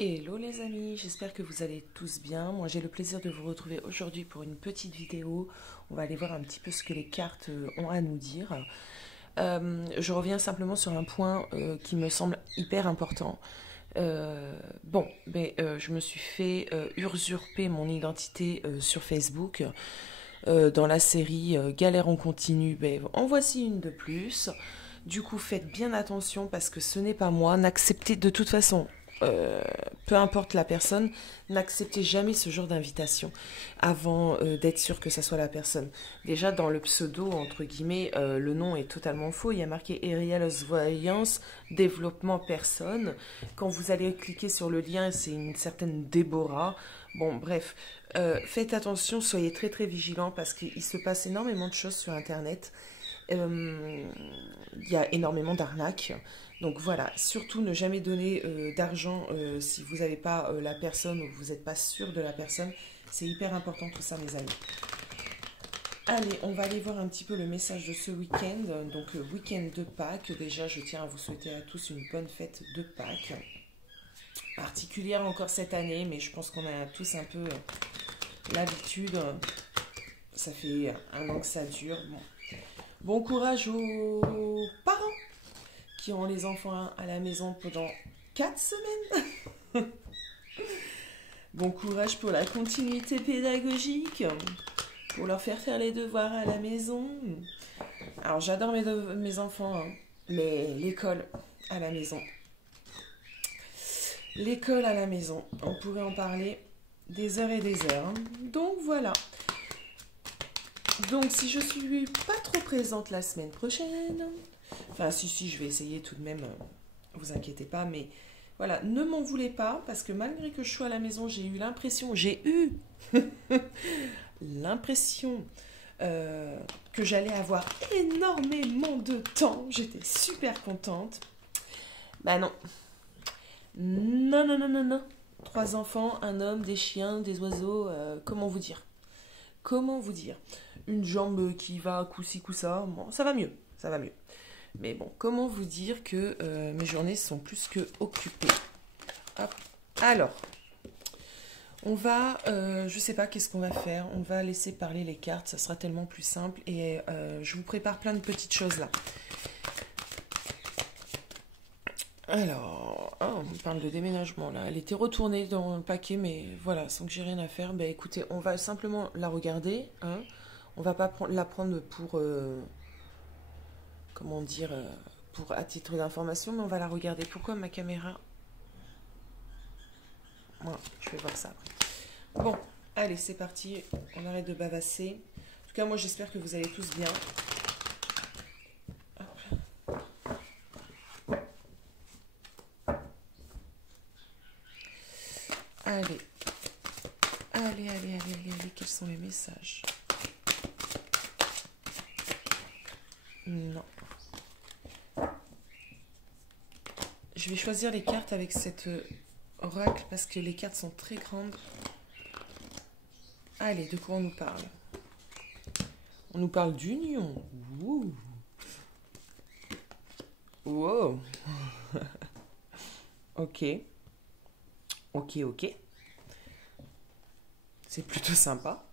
Hello les amis, j'espère que vous allez tous bien. Moi j'ai le plaisir de vous retrouver aujourd'hui pour une petite vidéo. On va aller voir un petit peu ce que les cartes ont à nous dire. Je reviens simplement sur un point qui me semble hyper important. Je me suis fait usurper mon identité sur Facebook dans la série Galère en continu. En voici une de plus. Du coup, faites bien attention parce que ce n'est pas moi. N'acceptez de toute façon, euh, peu importe la personne, n'acceptez jamais ce genre d'invitation avant d'être sûr que ça soit la personne. Déjà, dans le pseudo, entre guillemets, le nom est totalement faux. Il y a marqué Ariel Voyance, développement personne. Quand vous allez cliquer sur le lien, c'est une certaine Déborah. Bon, bref, faites attention, soyez très très vigilants parce qu'il se passe énormément de choses sur Internet. Il y a énormément d'arnaques. Donc voilà, surtout ne jamais donner d'argent si vous n'avez pas la personne ou vous n'êtes pas sûr de la personne. C'est hyper important tout ça, mes amis. Allez, on va aller voir un petit peu le message de ce week-end. Donc, week-end de Pâques. Déjà, je tiens à vous souhaiter à tous une bonne fête de Pâques. Particulière encore cette année, mais je pense qu'on a tous un peu l'habitude. Ça fait un an que ça dure. Bon courage aux parents qui ont les enfants à la maison pendant 4 semaines. Bon courage pour la continuité pédagogique, pour leur faire les devoirs à la maison. Alors j'adore mes enfants, hein, mais l'école à la maison. L'école à la maison, on pourrait en parler des heures et des heures. Hein. Donc voilà. Donc si je suis pas trop présente la semaine prochaine, enfin si, je vais essayer tout de même, vous inquiétez pas, mais voilà, ne m'en voulez pas, parce que malgré que je sois à la maison, j'ai eu l'impression que j'allais avoir énormément de temps, j'étais super contente. Bah non, non. 3 enfants, un homme, des chiens, des oiseaux, comment vous dire? Comment vous dire? Une jambe qui va coup-ci, coup-ça, bon, ça va mieux. Mais bon, comment vous dire que mes journées sont plus que occupées. Hop. Alors, on va, je sais pas qu'est-ce qu'on va faire. On va laisser parler les cartes, ça sera tellement plus simple. Et je vous prépare plein de petites choses là. Alors, on parle de déménagement là. Elle était retournée dans le paquet, mais voilà, sans que j'ai rien à faire. Ben écoutez, on va simplement la regarder. Hein. On va pas la prendre pour, comment dire, pour à titre d'information, mais on va la regarder. Pourquoi ma caméra? Voilà, je vais voir ça après. Bon, allez, c'est parti. On arrête de bavasser. En tout cas, moi, j'espère que vous allez tous bien. Allez. Allez, quels sont les messages? Non. Je vais choisir les cartes avec cet oracle parce que les cartes sont très grandes. Allez, de quoi on nous parle? On nous parle d'union. Ouh. Wow. Ok. C'est plutôt sympa.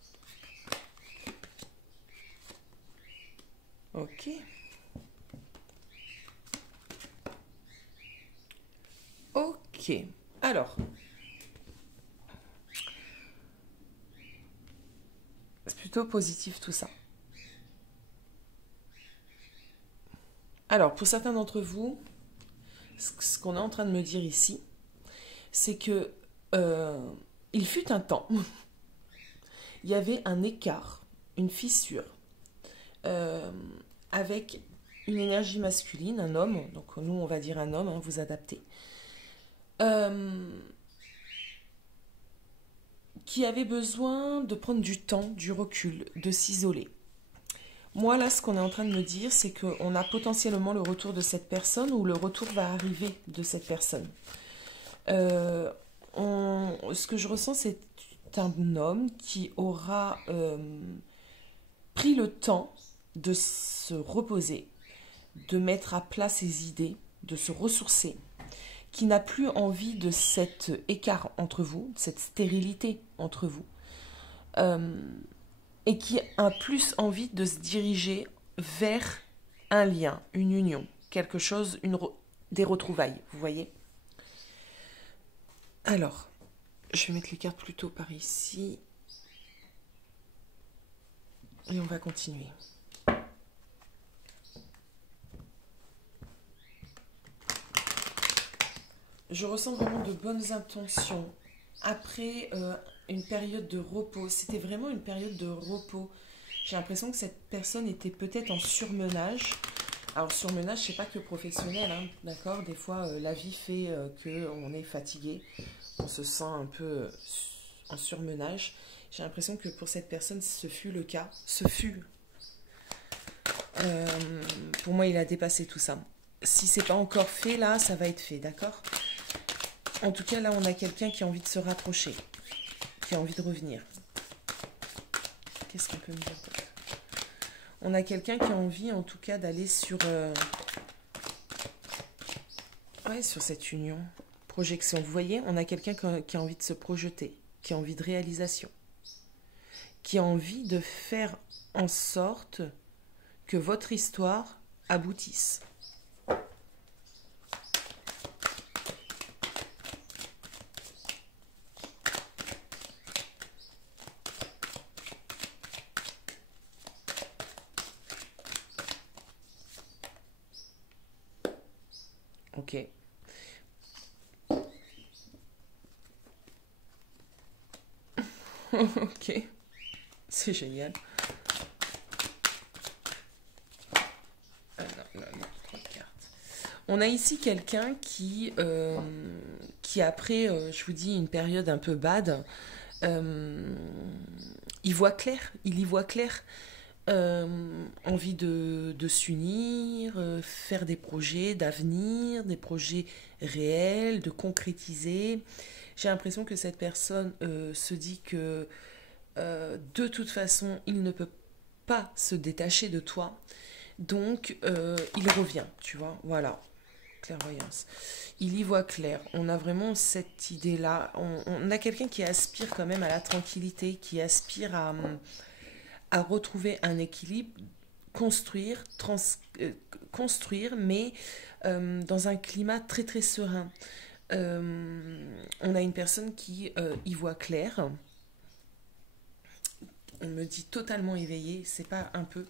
Ok. Ok. Alors. C'est plutôt positif tout ça. Alors, pour certains d'entre vous, ce qu'on est en train de me dire ici, c'est que il fut un temps, il y avait un écart, une fissure, avec une énergie masculine, un homme, donc nous on va dire un homme, hein, vous adaptez, qui avait besoin de prendre du temps, du recul, de s'isoler. Moi là, ce qu'on est en train de me dire, c'est qu'on a potentiellement le retour de cette personne ou le retour va arriver de cette personne. Ce que je ressens, c'est un homme qui aura pris le temps de se reposer, de mettre à plat ses idées, de se ressourcer, qui n'a plus envie de cet écart entre vous, de cette stérilité entre vous, euh, et qui a plus envie de se diriger vers un lien, une union, quelque chose, des retrouvailles, vous voyez. Alors, je vais mettre les cartes plutôt par ici, et on va continuer. Je ressens vraiment de bonnes intentions. Après une période de repos, c'était vraiment une période de repos. J'ai l'impression que cette personne était peut-être en surmenage. Alors surmenage, c'est pas que professionnel, hein, d'accord. Des fois, la vie fait qu'on est fatigué, on se sent un peu en surmenage. J'ai l'impression que pour cette personne, ce fut le cas. Ce fut. Euh, pour moi, il a dépassé tout ça. Si c'est pas encore fait, là, ça va être fait, d'accord. En tout cas, là, on a quelqu'un qui a envie de se rapprocher, qui a envie de revenir. Qu'est-ce qu'on peut me dire? On a quelqu'un qui a envie, en tout cas, d'aller sur, ouais, sur cette union, projection. Vous voyez, on a quelqu'un qui a envie de se projeter, qui a envie de réalisation, qui a envie de faire en sorte que votre histoire aboutisse. Ok. Ok. C'est génial. Ah non, non, non, trop de cartes. On a ici quelqu'un qui après, je vous dis, une période un peu bad, euh, il voit clair, il y voit clair. Envie de s'unir, faire des projets d'avenir, des projets réels, de concrétiser. J'ai l'impression que cette personne se dit que de toute façon, il ne peut pas se détacher de toi. Donc, il revient, tu vois, voilà, clairvoyance. Il y voit clair. On a vraiment cette idée-là. On a quelqu'un qui aspire quand même à la tranquillité, qui aspire à retrouver un équilibre, construire, construire, mais dans un climat très très serein. On a une personne qui y voit clair. On me dit totalement éveillé, c'est pas un peu,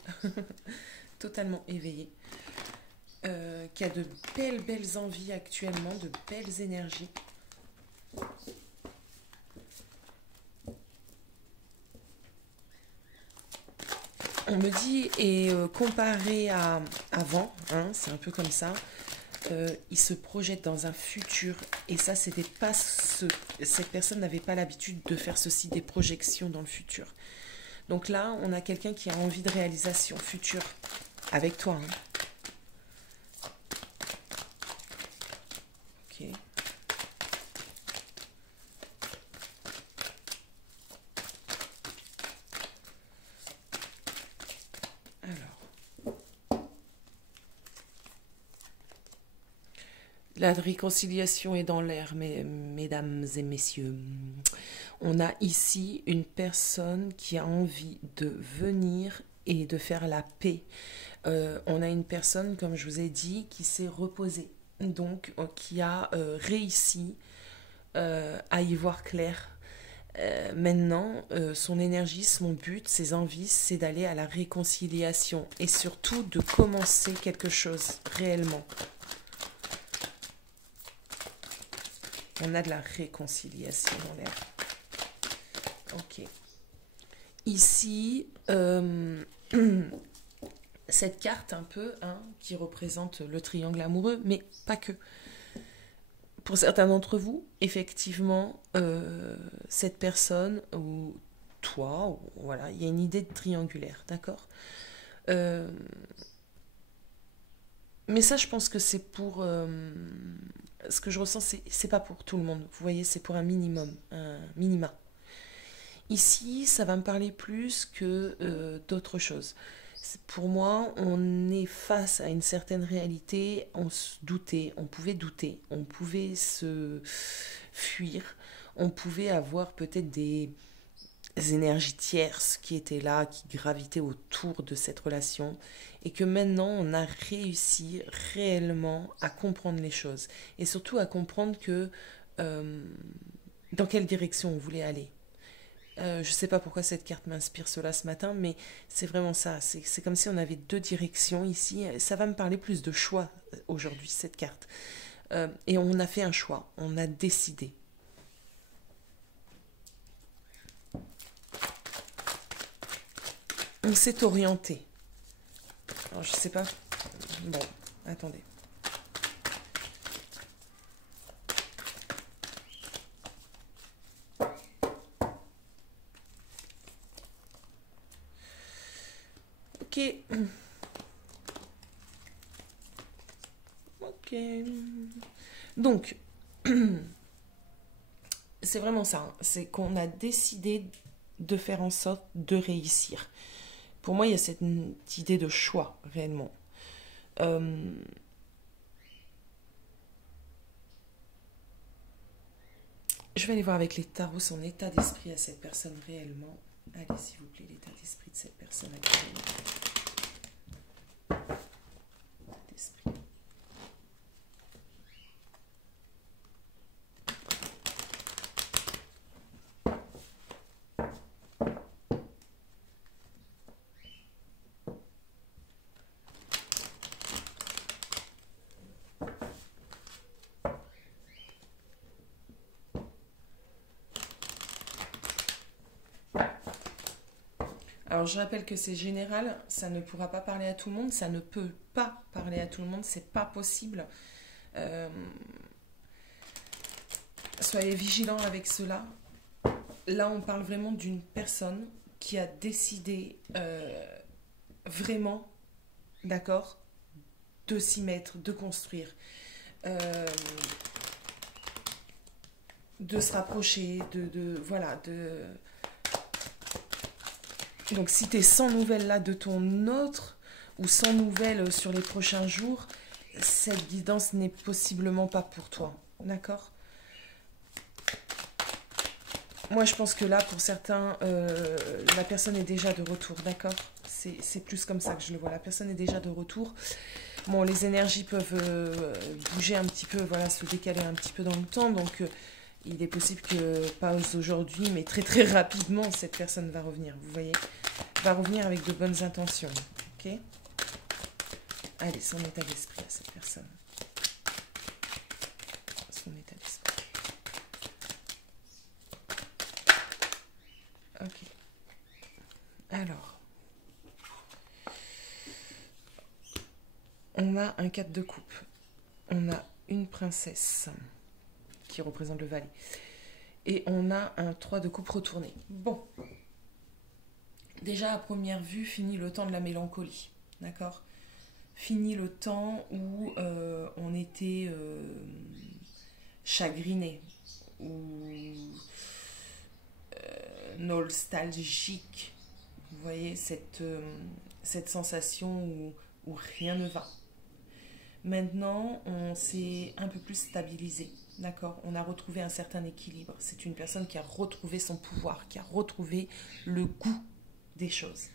totalement éveillé. Qui a de belles belles envies actuellement, de belles énergies. On me dit, et comparé à avant, hein, c'est un peu comme ça, il se projette dans un futur, et ça, c'était pas cette personne n'avait pas l'habitude de faire ceci, des projections dans le futur. Donc là, on a quelqu'un qui a envie de réalisation future, avec toi. Hein. Ok. Alors. La réconciliation est dans l'air, mesdames et messieurs. On a ici une personne qui a envie de venir et de faire la paix. On a une personne, comme je vous ai dit, qui s'est reposée, donc qui a réussi à y voir clair. Maintenant, son énergie, son but, ses envies, c'est d'aller à la réconciliation et surtout de commencer quelque chose réellement. On a de la réconciliation dans l'air. Ok. Ici, cette carte un peu, hein, qui représente le triangle amoureux, mais pas que. Pour certains d'entre vous, effectivement, cette personne ou toi, ou, voilà, il y a une idée de triangulaire, d'accord. Mais ça, je pense que c'est pour... ce que je ressens, c'est pas pour tout le monde. Vous voyez, c'est pour un minimum, un minima. Ici, ça va me parler plus que d'autres choses. Pour moi, on est face à une certaine réalité, on se doutait, on pouvait se fuir, on pouvait avoir peut-être des énergies tierces qui étaient là, qui gravitaient autour de cette relation, et que maintenant on a réussi réellement à comprendre les choses, et surtout à comprendre que euh, dans quelle direction on voulait aller. Je sais pas pourquoi cette carte m'inspire cela ce matin, mais c'est vraiment ça. C'est comme si on avait deux directions ici. Ça va me parler plus de choix aujourd'hui, cette carte. Et on a fait un choix, on a décidé. On s'est orienté. Alors je sais pas. Bon, attendez. Ok. Ok. Donc, c'est vraiment ça. C'est qu'on a décidé de faire en sorte de réussir. Pour moi, il y a cette idée de choix, réellement. Euh, je vais aller voir avec les tarots son état d'esprit à cette personne réellement. Allez, s'il vous plaît, l'état d'esprit de cette personne actuellement. D'esprit. Alors, je rappelle que c'est général, ça ne pourra pas parler à tout le monde, ça ne peut pas parler à tout le monde, c'est pas possible. Euh, soyez vigilants avec cela. Là, on parle vraiment d'une personne qui a décidé vraiment, d'accord, de s'y mettre, de construire, euh, de se rapprocher, voilà, de. Donc, si tu es sans nouvelles là de ton autre ou sans nouvelles sur les prochains jours, cette guidance n'est possiblement pas pour toi. D'accord? Moi, je pense que là, pour certains, la personne est déjà de retour. D'accord? C'est plus comme ça que je le vois. La personne est déjà de retour. Bon, les énergies peuvent bouger un petit peu, voilà, se décaler un petit peu dans le temps. Donc, il est possible que, pas aujourd'hui, mais très très rapidement, cette personne va revenir. Vous voyez? Va revenir avec de bonnes intentions. Ok? Allez, son état d'esprit à cette personne. Son état d'esprit. Ok. Alors. On a un 4 de coupe. On a une princesse qui représente le valet. Et on a un 3 de coupe retourné. Bon. Déjà, à première vue, fini le temps de la mélancolie. D'accord? Fini le temps où on était chagriné ou nostalgique. Vous voyez, cette sensation où rien ne va. Maintenant, on s'est un peu plus stabilisé. D'accord? On a retrouvé un certain équilibre. C'est une personne qui a retrouvé son pouvoir, qui a retrouvé le goût des choses.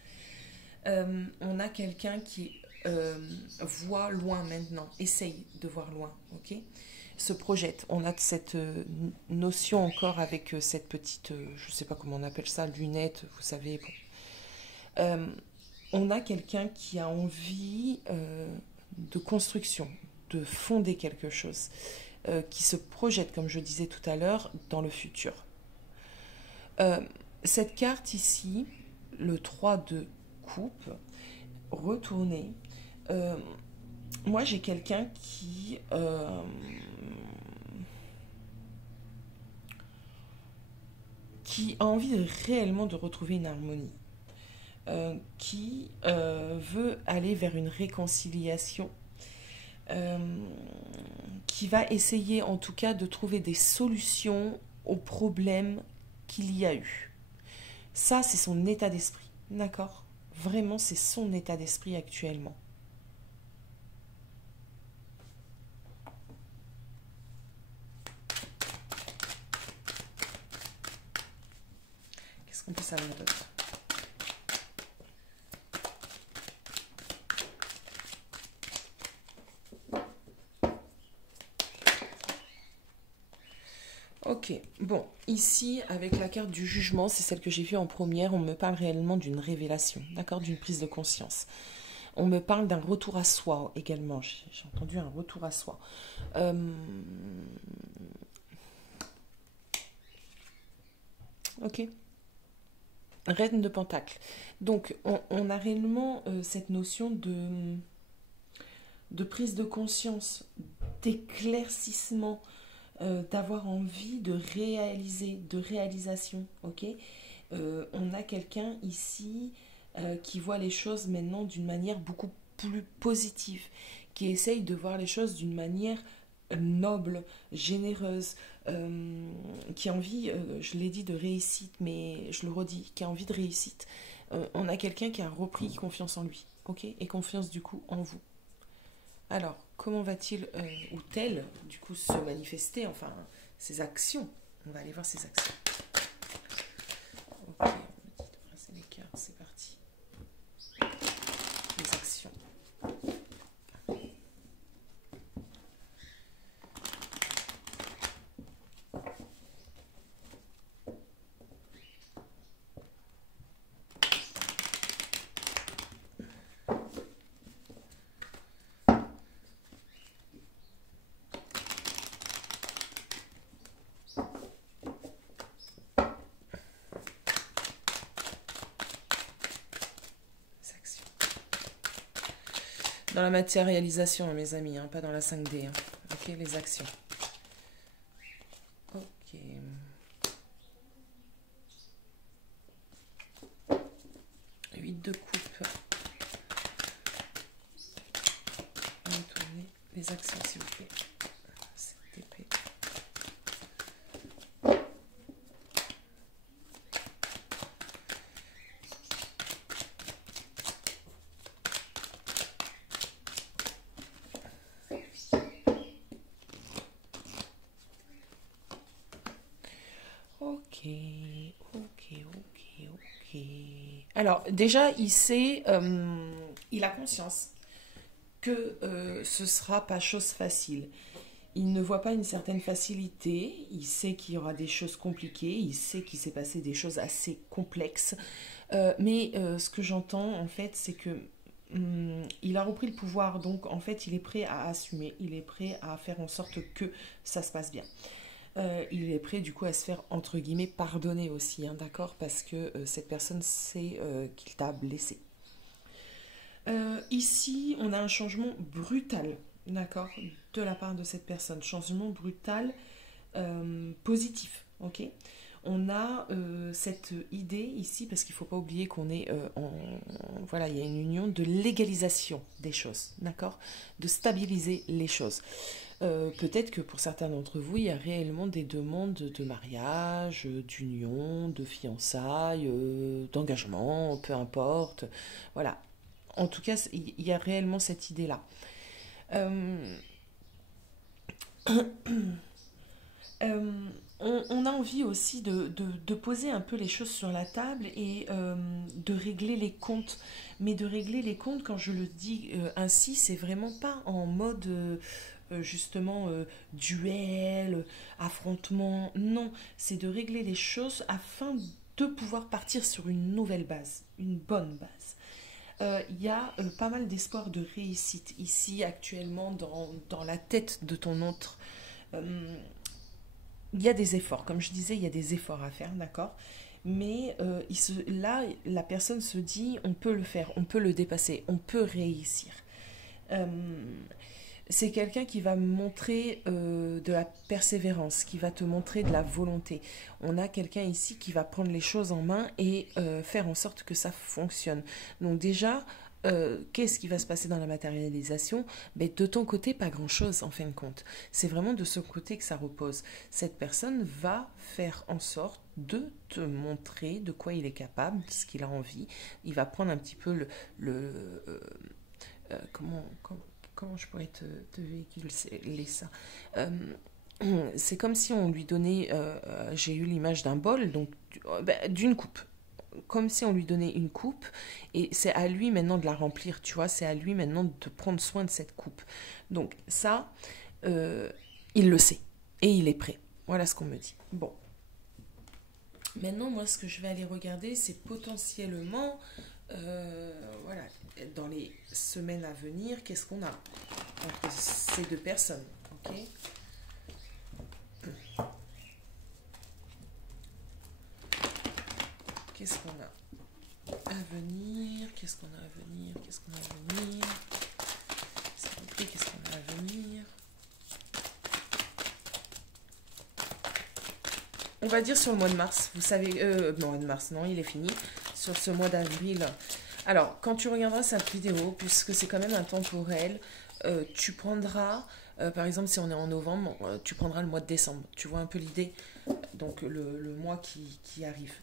On a quelqu'un qui voit loin maintenant, essaye de voir loin, ok? Se projette. On a cette notion encore avec cette petite, je ne sais pas comment on appelle ça, lunette, vous savez. Bon. On a quelqu'un qui a envie de construction, de fonder quelque chose, qui se projette, comme je disais tout à l'heure, dans le futur. Cette carte ici, le 3 de coupe, retourné, moi j'ai quelqu'un qui a envie réellement de retrouver une harmonie, qui veut aller vers une réconciliation, qui va essayer en tout cas de trouver des solutions aux problèmes qu'il y a eu. Ça, c'est son état d'esprit, d'accord? Vraiment, c'est son état d'esprit actuellement. Qu'est-ce qu'on peut savoir d'autre? Ok, bon, ici, avec la carte du jugement, c'est celle que j'ai vue en première, on me parle réellement d'une révélation, d'accord, d'une prise de conscience. On me parle d'un retour à soi également, j'ai entendu un retour à soi. Euh, ok, Reine de Pentacle. Donc, on a réellement cette notion de prise de conscience, d'éclaircissement, d'avoir envie de réaliser, de réalisation, ok. On a quelqu'un ici qui voit les choses maintenant d'une manière beaucoup plus positive, qui essaye de voir les choses d'une manière noble, généreuse, qui a envie, je l'ai dit, de réussite, mais je le redis, qui a envie de réussite. On a quelqu'un qui a repris confiance en lui, ok, et confiance du coup en vous. Alors, comment va-t-il ou-elle, du coup, se manifester, enfin, ses actions? On va aller voir ses actions. Ok, on me dit de brasser les cartes, c'est parti. Les actions. Les actions. Dans la matérialisation, mes amis, hein, pas dans la 5D. Hein. Ok, les actions. Ok. 8 de coupe. On va tourner les actions, s'il vous plaît. 7 d'épée. Ok, ok, ok, ok. Alors, déjà, il sait, il a conscience que ce sera pas chose facile. Il ne voit pas une certaine facilité, il sait qu'il y aura des choses compliquées, il sait qu'il s'est passé des choses assez complexes. Mais ce que j'entends, en fait, c'est que il a repris le pouvoir, donc en fait, il est prêt à assumer, il est prêt à faire en sorte que ça se passe bien. Il est prêt du coup à se faire entre guillemets pardonner aussi, hein, d'accord, parce que cette personne sait qu'il t'a blessé. Ici, on a un changement brutal, d'accord, de la part de cette personne. Changement brutal positif, ok. On a cette idée ici, parce qu'il ne faut pas oublier qu'on est voilà, il y a une union de légalisation des choses, d'accord, de stabiliser les choses. Peut-être que pour certains d'entre vous, il y a réellement des demandes de mariage, d'union, de fiançailles, d'engagement, peu importe. Voilà. En tout cas, il y a réellement cette idée-là. Euh, euh, on a envie aussi de poser un peu les choses sur la table et de régler les comptes. Mais de régler les comptes, quand je le dis ainsi, c'est vraiment pas en mode justement duel, affrontement. Non, c'est de régler les choses afin de pouvoir partir sur une nouvelle base, une bonne base. Il y a pas mal d'espoir de réussite ici actuellement dans la tête de ton autre. Euh, il y a des efforts, comme je disais, il y a des efforts à faire, d'accord. Mais là, la personne se dit, on peut le faire, on peut le dépasser, on peut réussir. Euh, c'est quelqu'un qui va montrer de la persévérance, qui va te montrer de la volonté. On a quelqu'un ici qui va prendre les choses en main et faire en sorte que ça fonctionne. Donc déjà, qu'est-ce qui va se passer dans la matérialisation? Ben, de ton côté, pas grand-chose en fin de compte. C'est vraiment de ce côté que ça repose. Cette personne va faire en sorte de te montrer de quoi il est capable, ce qu'il a envie. Il va prendre un petit peu comment je pourrais te véhiculer ça? Euh, c'est comme si on lui donnait, j'ai eu l'image d'un bol, donc d'une coupe. Comme si on lui donnait une coupe et c'est à lui maintenant de la remplir, tu vois, c'est à lui maintenant de prendre soin de cette coupe. Donc ça, euh, il le sait et il est prêt. Voilà ce qu'on me dit. Bon, maintenant moi ce que je vais aller regarder, c'est potentiellement, voilà, dans les semaines à venir, qu'est-ce qu'on a entre ces deux personnes, ok? Qu'est-ce qu'on a à venir? Qu'est-ce qu'on a à venir? Qu'est-ce qu'on a à venir? S'il vous plaît, qu'est-ce qu'on a à venir? On va dire sur le mois de mars. Vous savez, non, mois de mars, non, il est fini. Sur ce mois d'avril. Alors, quand tu regarderas cette vidéo, puisque c'est quand même intemporel, tu prendras, par exemple, si on est en novembre, tu prendras le mois de décembre. Tu vois un peu l'idée? Donc, le mois qui arrive.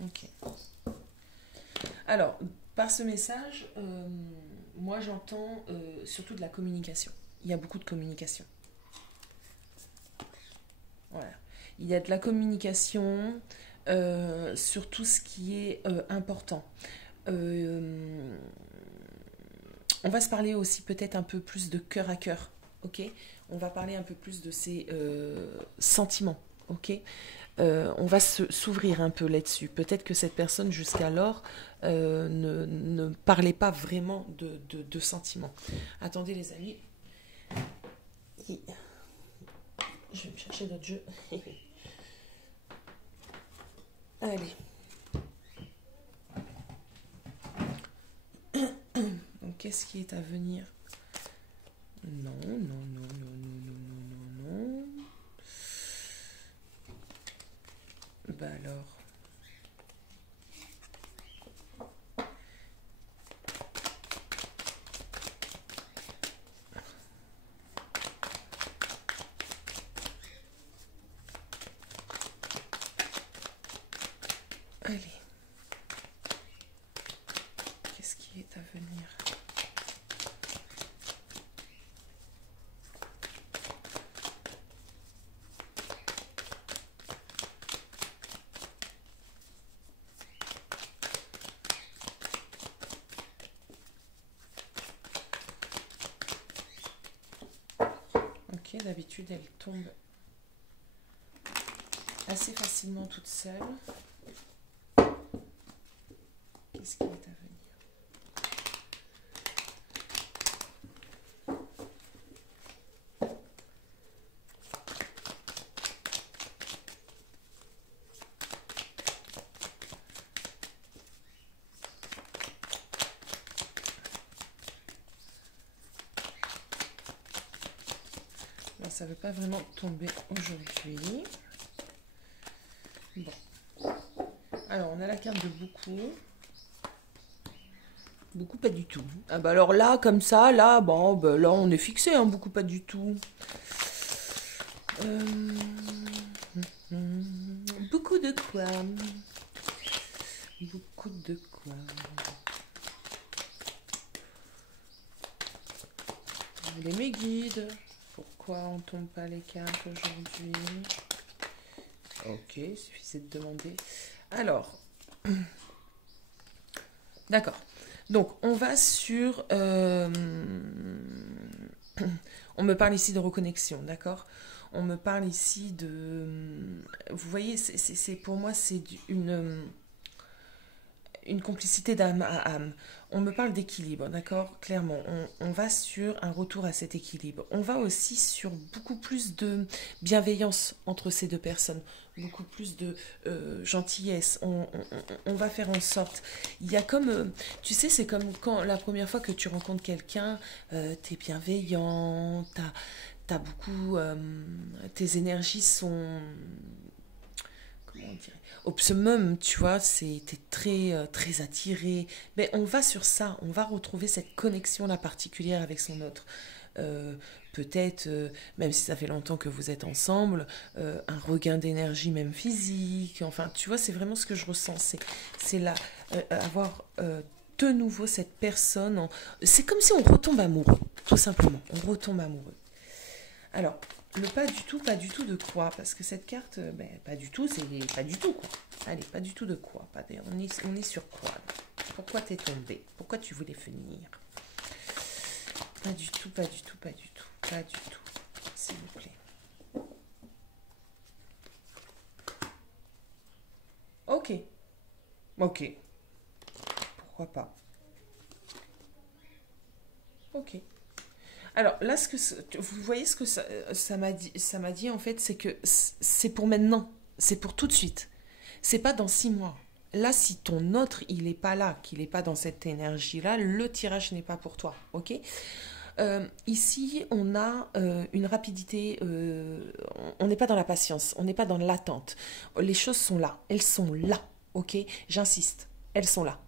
Ok. Alors, par ce message, moi j'entends surtout de la communication. Il y a beaucoup de communication. Voilà. Il y a de la communication sur tout ce qui est important. Euh, on va se parler aussi peut-être un peu plus de cœur à cœur. Ok. On va parler un peu plus de ses sentiments. Ok. On va s'ouvrir un peu là-dessus. Peut-être que cette personne, jusqu'alors, ne parlait pas vraiment de sentiments. Attendez, les amis. Je vais me chercher d'autres jeux. Allez. Donc, qu'est-ce qui est à venir? Non, non, non, non, non, non, non, non, non. Bah alors. Allez. Qu'est-ce qui est à venir? Ok, d'habitude elle tombe assez facilement toute seule. Qu'est-ce qui est à venir? Là, ça ne veut pas vraiment tomber aujourd'hui. Bon. Alors, on a la carte de beaucoup. Beaucoup pas du tout. Ah bah alors là, comme ça, là, bon, bah là, on est fixé, hein, beaucoup pas du tout. Euh, Beaucoup de quoi? Beaucoup de quoi? Vous voulez mes guides? Pourquoi on tombe pas les cartes aujourd'hui? Ok, il suffisait de demander. Alors, d'accord. Donc, on va sur... on me parle ici de reconnexion, d'accord? On me parle ici de... Vous voyez, pour moi, c'est une complicité d'âme à âme. On me parle d'équilibre, d'accord? Clairement, on va sur un retour à cet équilibre. On va aussi sur beaucoup plus de bienveillance entre ces deux personnes, beaucoup plus de gentillesse. On va faire en sorte. Il y a comme, tu sais, c'est comme quand la première fois que tu rencontres quelqu'un, t'es bienveillant, t'as beaucoup... tes énergies sont... Comment on dirait, optimum, tu vois, t'es très attiré. Mais on va sur ça, on va retrouver cette connexion-là particulière avec son autre. Euh, Peut-être, même si ça fait longtemps que vous êtes ensemble, un regain d'énergie même physique. Enfin, tu vois, c'est vraiment ce que je ressens. C'est là, avoir de nouveau cette personne. C'est comme si on retombe amoureux, tout simplement. On retombe amoureux. Alors, le pas du tout de quoi? Parce que cette carte, ben, pas du tout, c'est pas du tout quoi. Allez, pas du tout de quoi? On est sur quoi là? Pourquoi t'es tombé? Pourquoi tu voulais venir? Pas du tout, pas du tout, pas du tout, pas du tout, s'il vous plaît. Ok, ok, pourquoi pas? Ok. Alors là, vous voyez ce que ça m'a dit en fait, c'est que c'est pour maintenant, c'est pour tout de suite. C'est pas dans 6 mois. Là, si ton autre, il n'est pas là, qu'il n'est pas dans cette énergie-là, le tirage n'est pas pour toi, ok? Ici, on a une rapidité, on n'est pas dans la patience, on n'est pas dans l'attente. Les choses sont là, elles sont là, ok? J'insiste, elles sont là.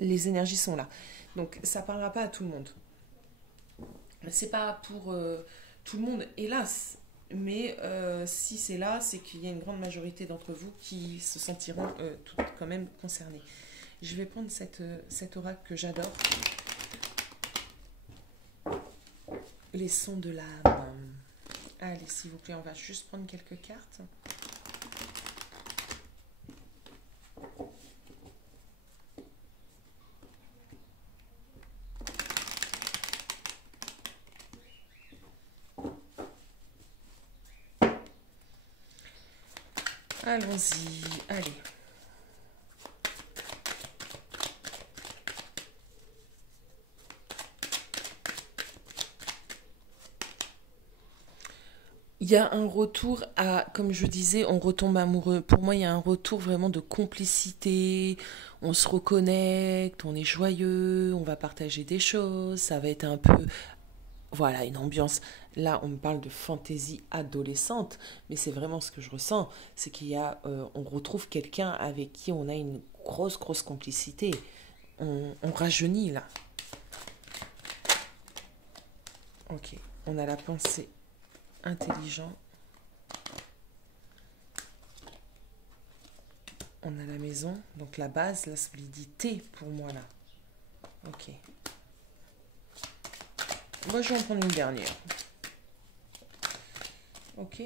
Les énergies sont là. Donc, ça ne parlera pas à tout le monde. C'est pas pour tout le monde, hélas. Mais si c'est là, c'est qu'il y a une grande majorité d'entre vous qui se sentiront tout quand même concernés. Je vais prendre cet oracle que j'adore. Les sons de l'âme. Allez, s'il vous plaît, on va juste prendre quelques cartes. Allons-y, allez. Il y a un retour à, comme je disais, on retombe amoureux. Pour moi, il y a un retour vraiment de complicité. On se reconnecte, on est joyeux, on va partager des choses. Ça va être un peu, voilà, une ambiance. Là, on me parle de fantaisie adolescente, mais c'est vraiment ce que je ressens. C'est on retrouve quelqu'un avec qui on a une grosse complicité. On rajeunit là. Ok, on a la pensée intelligente. On a la maison, donc la base, la solidité pour moi là. Ok. Moi, je vais en prendre une dernière. Ok.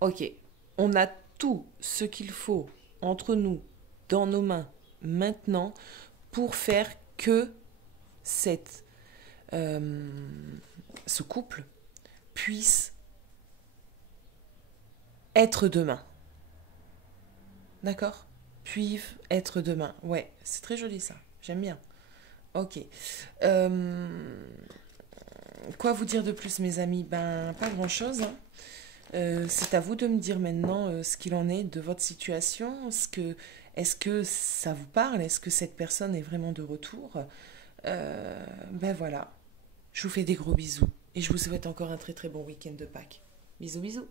Ok. On a tout ce qu'il faut entre nous, dans nos mains, maintenant, pour faire que cette, euh, ce couple puisse être demain. D'accord? Puis être demain. Ouais, c'est très joli ça. J'aime bien. Ok. Euh, Quoi vous dire de plus, mes amis? Ben, pas grand-chose, hein. C'est à vous de me dire maintenant ce qu'il en est de votre situation. Est-ce que ça vous parle? Est-ce que cette personne est vraiment de retour? Ben voilà. Je vous fais des gros bisous. Et je vous souhaite encore un très très bon week-end de Pâques. Bisous bisous.